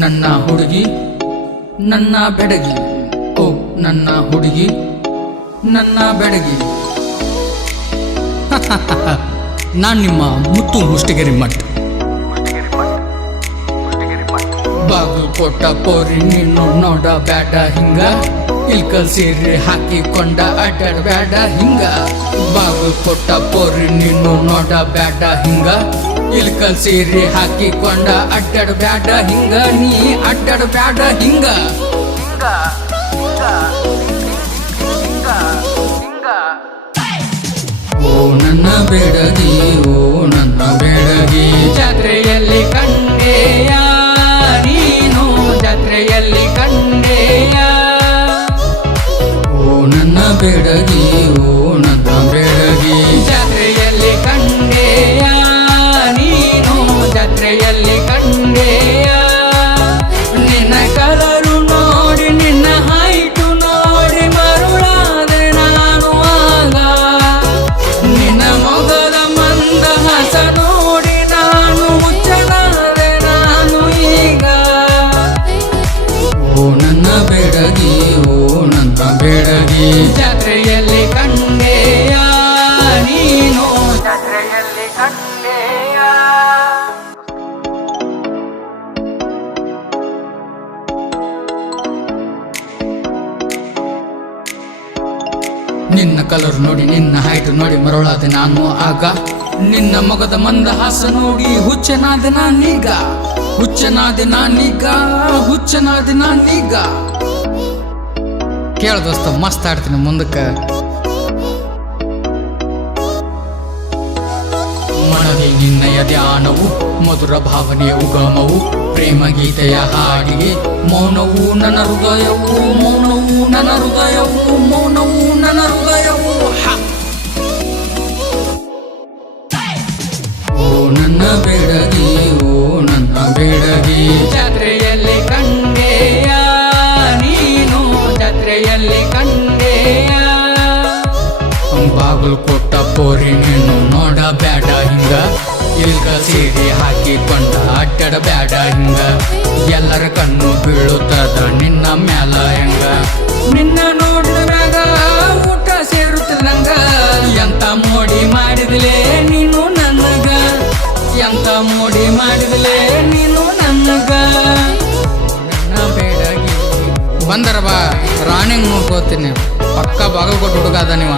ನನ್ನ ಹುಡುಗಿ ನನ್ನ ಬೆಡಗಿ, ಓ ನನ್ನ ಹುಡುಗಿ ನನ್ನ ಬೆಡಗಿ. ನಾನ್ ನಿಮ್ಮ ಮುತ್ತು ಮುಷ್ಟಿಗೆರಿ ಮಠ. ಬಾಗು ಕೊಟ್ಟ ಪೋರಿ ನೀನು ನೋಡ ಬ್ಯಾಡ ಹಿಂಗ, ಇಲ್ಕಲ್ ಸೀರೆ ಹಾಕಿಕೊಂಡ ಅಡ್ಡಾಡ ಬ್ಯಾಡ ಹಿಂಗ. ಬಾಗು ಕೊಟ್ಟ ಪೋರಿ ನೀನು ನೋಡ ಬ್ಯಾಡ ಹಿಂಗ, ಇಲ್ಕಲ್ ಸೀರೆ ಹಾಕಿಕೊಂಡ ಅಡ್ಡಾಡ ಬ್ಯಾಡ ಹಿಂಗ. ನೀ ಅಡ್ಡಾಡ ಬ್ಯಾಡ ಹಿಂಗ. ಓ ನನ್ನ ಬೆಡಗಿ, ಓ ನನ್ನ ಬೆಡಗಿ, ಜಾತ್ರೆಯಲ್ಲಿ ಕಂಡೆಯ ನೀನು, ಜಾತ್ರೆಯಲ್ಲಿ ಕಂಡೆಯ. ಓ ನನ್ನ ಬೆಡಗಿ, ಓ ನನ್ನ ಬೆಡಗಿ, ಜಾತ್ರೆಯಲ್ಲಿ ಕಂಡೆಯ ನೀನು, ಜಾತ್ರೆಯಲ್ಲಿ ಕಂಡೆಯ. ನಿನ್ನ ಕಲರು ನೋಡಿ, ನಿನ್ನ ಹೈಟು ನೋಡಿ ಮರುಳಾದೆ ನಾನು ಆಗ. ನಿನ್ನ ಮೊಗದ ಮಂದಹಾಸ ನೋಡಿ ನಾನು ಹುಚ್ಚನಾದೆ ನಾನು ಈಗ. ಓ ನನ್ನ ಬೆಡಗಿ, ಓ ನನ್ನ ಬೆಡಗಿ, ಜಾತ್ರೆಯಲ್ಲಿ ಕಂಡೆಯ ನೀನು, ಜಾತ್ರೆಯಲ್ಲಿ ಕಂಡೆಯ. ನಿನ್ನ ಕಲರ್ ನೋಡಿ, ನಿನ್ನ ಹೈಟ್ ನೋಡಿ ಮರಳಾದೆ ನಾನು ಆಗ. ನಿನ್ನ ಮೊಗದ ಮಂದಹಾಸ ನೋಡಿ ಹುಚ್ಚನಾದೆ ನಾನೀಗ, ಹುಚ್ಚನಾದೆ ನಾನೀಗ, ಹುಚ್ಚನಾದೆ ನಾನೀಗ. ಕೇಳ ದೋಸ್ತ, ಮಸ್ತ್ ಆಡ್ತೀನಿ ಮುಂದಕ್ಕ. ಮನದಿ ನಿನ್ನಯ ಧ್ಯಾನವು, ಮಧುರ ಭಾವನೆಯ ಉಗಮವು, ಪ್ರೇಮ ಗೀತೆಯ ಹಾಡಿಗೆ ಮೌನವು ನನ್ನ ಹೃದಯವು, ಮೌನವು ನನ್ನ ಹೃದಯವು, ಮೌನವು ನನ್ನ ಹೃದಯವು. ಓ ನನ್ನ ಬೆಡಗಿ, ಓ ನನ್ನ ಬೆಡಗಿ, ಜಾತ್ರೆಯಲ್ಲಿ ಕಂಡೆಯ ನೀನು, ಜಾತ್ರೆಯಲ್ಲಿ ಕಂಡೆಯ. ಬಾಗಿಲು ಕೊಟ್ಟ ಪೋರಿ ನೀನು ನೋಡ ಬ್ಯಾಡ ಹಿಂಗ, ಇಲ್ಕ ಸೀರೆ ಹಾಕಿಕೊಂಡ ಅಡ್ಡಾಡ ಬ್ಯಾಡ ಹಿಂಗ. ಎಲ್ಲರ ಕಣ್ಣು ಬೀಳುತ್ತದ ನಿನ್ನ ಮ್ಯಾಲ ಹೆಂಗ, ನಿನ್ನ ನೋಡಿದ ಮ್ಯಾಗ ಊಟ ಸೇರುತ್ತದಂಗ. ಎಂತ ಮೋಡಿ ಮಾಡಿದ್ಲೇ ನೀನು ನನಗ, ಎಂತ ಮೋಡಿ ಮಾಡಿದ್ಲೇ ನೀನು ನನಗ. ನನ್ನ ಬೆಡಗಿ ಬಂದರ ಬಾ, ರಾಣಿಂಗ್ ನೋಡ್ಕೋತೀನಿ. ಪಕ್ಕ ಬಾಗಲ್ ಕೊಟ್ಟು ಹುಡುಗಾದ ನೀವ.